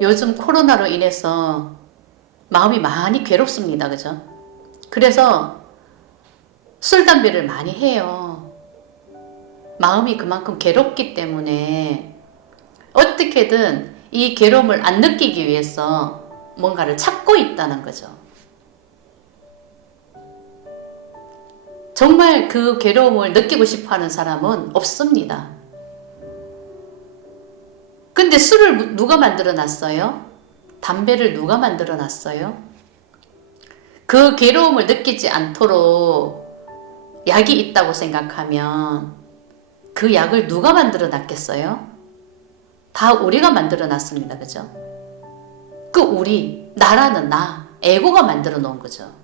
요즘 코로나로 인해서 마음이 많이 괴롭습니다. 그죠? 그래서 술, 담배를 많이 해요. 마음이 그만큼 괴롭기 때문에 어떻게든 이 괴로움을 안 느끼기 위해서 뭔가를 찾고 있다는 거죠. 정말 그 괴로움을 느끼고 싶어 하는 사람은 없습니다. 근데 술을 누가 만들어 놨어요? 담배를 누가 만들어 놨어요? 그 괴로움을 느끼지 않도록 약이 있다고 생각하면 그 약을 누가 만들어 놨겠어요? 다 우리가 만들어 놨습니다. 그죠? 그 우리, 나라는 나, 에고가 만들어 놓은 거죠.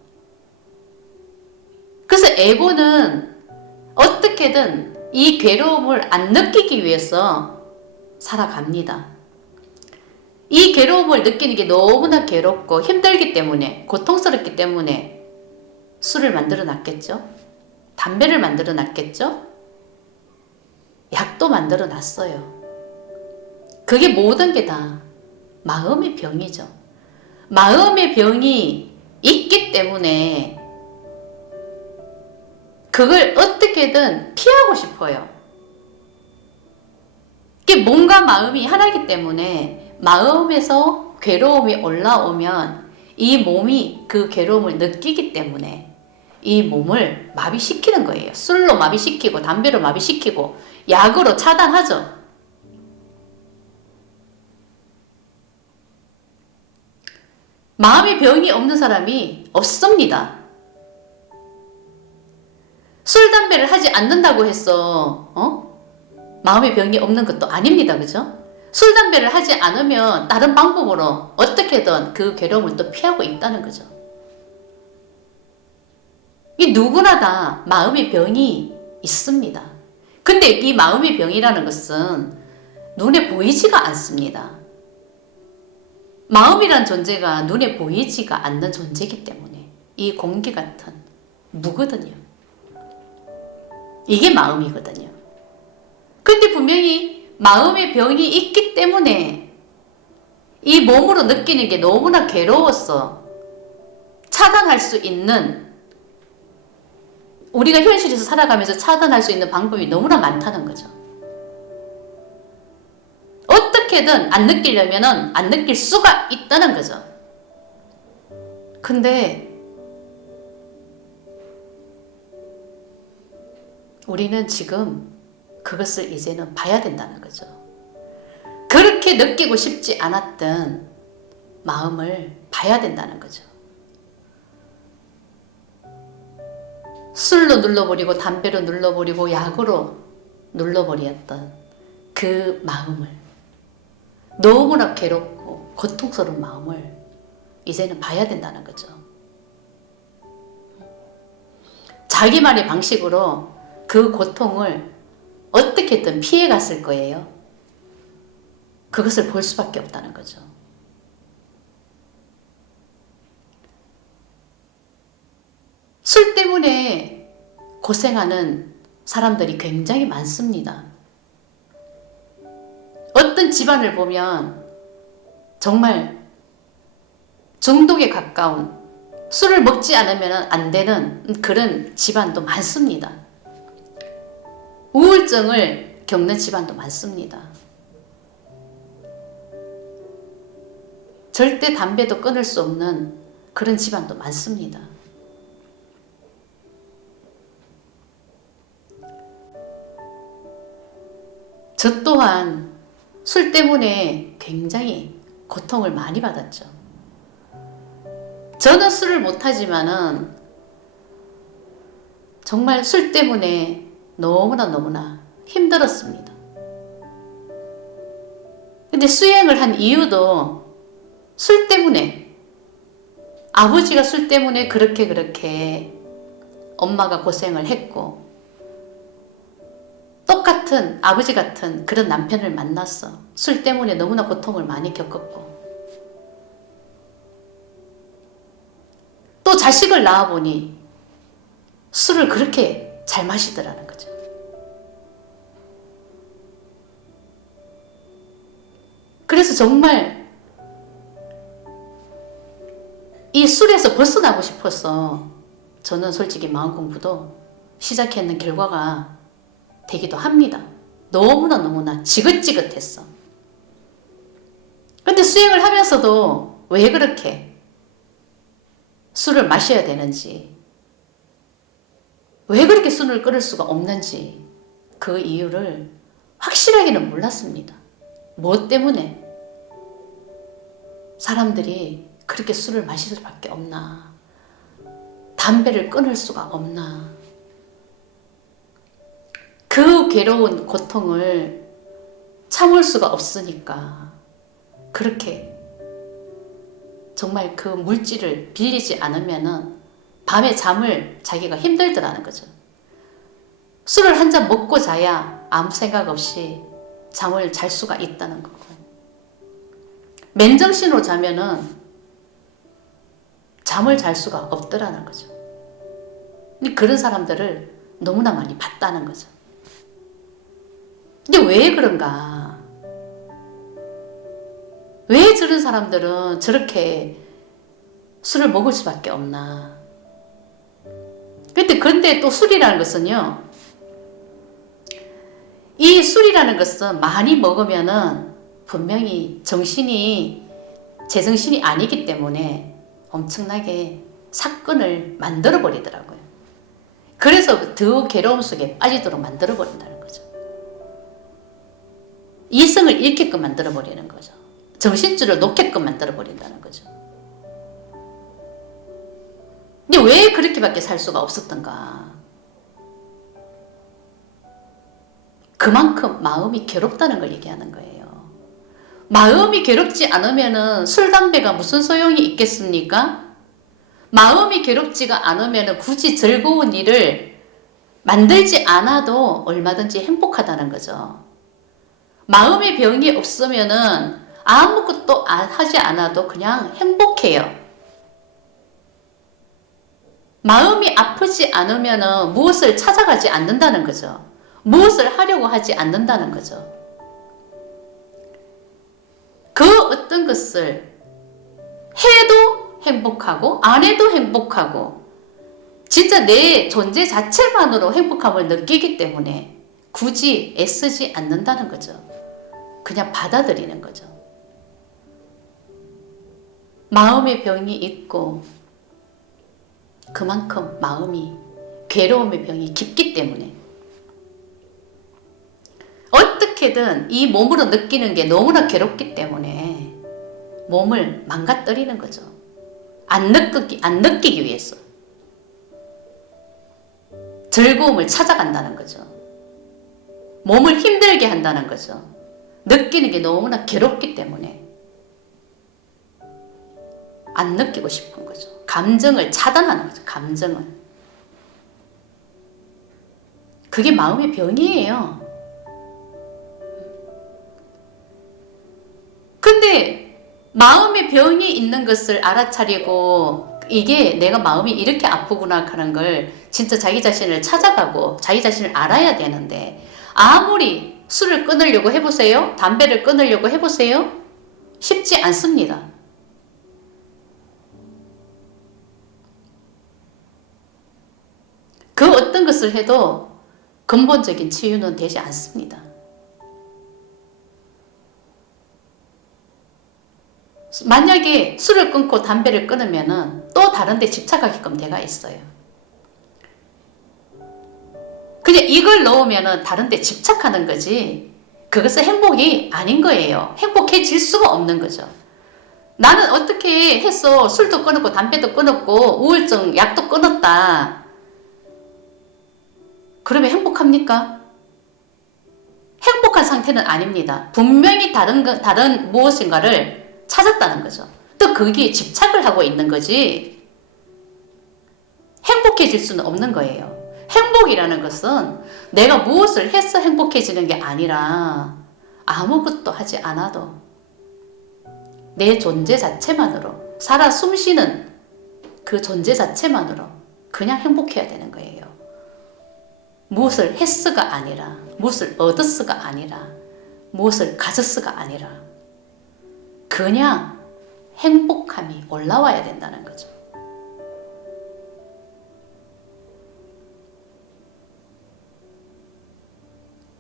그래서 에고는 어떻게든 이 괴로움을 안 느끼기 위해서 살아갑니다. 이 괴로움을 느끼는 게 너무나 괴롭고 힘들기 때문에, 고통스럽기 때문에 술을 만들어 놨겠죠? 담배를 만들어 놨겠죠? 약도 만들어 놨어요. 그게 모든 게 다 마음의 병이죠. 마음의 병이 있기 때문에 그걸 어떻게든 피하고 싶어요. 이게 몸과 마음이 하나이기 때문에 마음에서 괴로움이 올라오면 이 몸이 그 괴로움을 느끼기 때문에 이 몸을 마비시키는 거예요. 술로 마비시키고 담배로 마비시키고 약으로 차단하죠. 마음의 병이 없는 사람이 없습니다. 술, 담배를 하지 않는다고 해서 마음의 병이 없는 것도 아닙니다. 그죠? 술, 담배를 하지 않으면 다른 방법으로 어떻게든 그 괴로움을 또 피하고 있다는 거죠. 이 누구나 다 마음의 병이 있습니다. 근데 이 마음의 병이라는 것은 눈에 보이지가 않습니다. 마음이란 존재가 눈에 보이지가 않는 존재이기 때문에 이 공기 같은 무거든요. 이게 마음이거든요. 근데 분명히 마음의 병이 있기 때문에 이 몸으로 느끼는 게 너무나 괴로워서 차단할 수 있는, 우리가 현실에서 살아가면서 차단할 수 있는 방법이 너무나 많다는 거죠. 어떻게든 안 느끼려면 안 느낄 수가 있다는 거죠. 근데 우리는 지금 그것을 이제는 봐야 된다는 거죠. 그렇게 느끼고 싶지 않았던 마음을 봐야 된다는 거죠. 술로 눌러버리고 담배로 눌러버리고 약으로 눌러버렸던 그 마음을, 너무나 괴롭고 고통스러운 마음을 이제는 봐야 된다는 거죠. 자기만의 방식으로 그 고통을 어떻게든 피해갔을 거예요. 그것을 볼 수밖에 없다는 거죠. 술 때문에 고생하는 사람들이 굉장히 많습니다. 어떤 집안을 보면 정말 중독에 가까운, 술을 먹지 않으면 안 되는 그런 집안도 많습니다. 우울증을 겪는 집안도 많습니다. 절대 담배도 끊을 수 없는 그런 집안도 많습니다. 저 또한 술 때문에 굉장히 고통을 많이 받았죠. 저는 술을 못하지만은 정말 술 때문에 너무나 힘들었습니다. 근데 수행을 한 이유도 술 때문에, 아버지가 술 때문에 그렇게 엄마가 고생을 했고, 똑같은 아버지 같은 그런 남편을 만났어. 술 때문에 너무나 고통을 많이 겪었고, 또 자식을 낳아보니 술을 그렇게 잘 마시더라는 거죠. 그래서 정말 이 술에서 벗어나고 싶어서 저는 솔직히 마음 공부도 시작했는 결과가 되기도 합니다. 너무나 지긋지긋했어. 근데 수행을 하면서도 왜 그렇게 술을 마셔야 되는지, 왜 그렇게 술을 끊을 수가 없는지 그 이유를 확실하게는 몰랐습니다. 뭐 때문에 사람들이 그렇게 술을 마실 수밖에 없나, 담배를 끊을 수가 없나, 그 괴로운 고통을 참을 수가 없으니까 그렇게 정말 그 물질을 빌리지 않으면은 밤에 잠을 자기가 힘들더라는 거죠. 술을 한 잔 먹고 자야 아무 생각 없이 잠을 잘 수가 있다는 거고, 맨정신으로 자면은 잠을 잘 수가 없더라는 거죠. 근데 그런 사람들을 너무나 많이 봤다는 거죠. 근데 왜 그런가? 왜 저런 사람들은 저렇게 술을 먹을 수밖에 없나? 근데 또 술이라는 것은요, 이 술이라는 것은 많이 먹으면은 분명히 정신이 제정신이 아니기 때문에 엄청나게 사건을 만들어 버리더라고요. 그래서 더 괴로움 속에 빠지도록 만들어 버린다는 거죠. 이성을 잃게끔 만들어 버리는 거죠. 정신줄을 놓게끔 만들어 버린다는 거죠. 근데 왜 그렇게밖에 살 수가 없었던가? 그만큼 마음이 괴롭다는 걸 얘기하는 거예요. 마음이 괴롭지 않으면은 술, 담배가 무슨 소용이 있겠습니까? 마음이 괴롭지가 않으면은 굳이 즐거운 일을 만들지 않아도 얼마든지 행복하다는 거죠. 마음의 병이 없으면은 아무것도 하지 않아도 그냥 행복해요. 마음이 아프지 않으면은 무엇을 찾아가지 않는다는 거죠. 무엇을 하려고 하지 않는다는 거죠. 그 어떤 것을 해도 행복하고 안 해도 행복하고 진짜 내 존재 자체만으로 행복함을 느끼기 때문에 굳이 애쓰지 않는다는 거죠. 그냥 받아들이는 거죠. 마음의 병이 있고 그만큼 마음이 괴로움의 병이 깊기 때문에 어떻게든 이 몸으로 느끼는 게 너무나 괴롭기 때문에 몸을 망가뜨리는 거죠. 안 느끼기 위해서. 즐거움을 찾아간다는 거죠. 몸을 힘들게 한다는 거죠. 느끼는 게 너무나 괴롭기 때문에 안 느끼고 싶은 거죠. 감정을 차단하는 거죠. 감정을. 그게 마음의 병이에요. 근데 마음의 병이 있는 것을 알아차리고 이게 내가 마음이 이렇게 아프구나 하는 걸 진짜 자기 자신을 찾아가고 자기 자신을 알아야 되는데 아무리 술을 끊으려고 해보세요. 담배를 끊으려고 해보세요. 쉽지 않습니다. 그 어떤 것을 해도 근본적인 치유는 되지 않습니다. 만약에 술을 끊고 담배를 끊으면은 또 다른 데 집착하게끔 돼가 있어요. 그냥 이걸 넣으면은 다른 데 집착하는 거지 그것은 행복이 아닌 거예요. 행복해질 수가 없는 거죠. 나는 어떻게 했어. 술도 끊었고 담배도 끊었고 우울증 약도 끊었다. 그러면 행복합니까? 행복한 상태는 아닙니다. 분명히 다른 무엇인가를 찾았다는 거죠. 또 거기에 집착을 하고 있는 거지 행복해질 수는 없는 거예요. 행복이라는 것은 내가 무엇을 해서 행복해지는 게 아니라 아무것도 하지 않아도 내 존재 자체만으로 살아 숨쉬는 그 존재 자체만으로 그냥 행복해야 되는 거예요. 무엇을 했으가 아니라, 무엇을 얻었으가 아니라, 무엇을 가졌으가 아니라 그냥 행복함이 올라와야 된다는 거죠.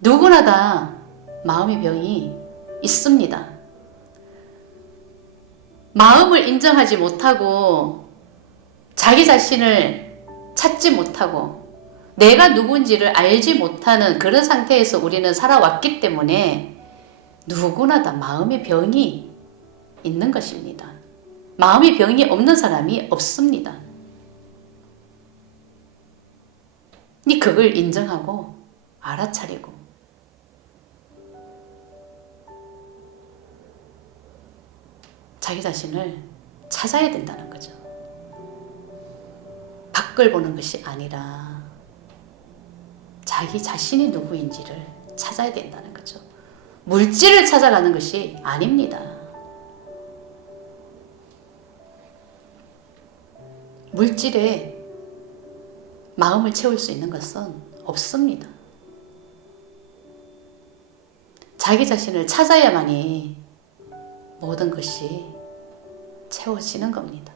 누구나 다 마음의 병이 있습니다. 마음을 인정하지 못하고 자기 자신을 찾지 못하고 내가 누군지를 알지 못하는 그런 상태에서 우리는 살아왔기 때문에 누구나 다 마음의 병이 있는 것입니다. 마음의 병이 없는 사람이 없습니다. 그걸 인정하고 알아차리고 자기 자신을 찾아야 된다는 거죠. 밖을 보는 것이 아니라 자기 자신이 누구인지를 찾아야 된다는 거죠. 물질을 찾아가는 것이 아닙니다. 물질에 마음을 채울 수 있는 것은 없습니다. 자기 자신을 찾아야만이 모든 것이 채워지는 겁니다.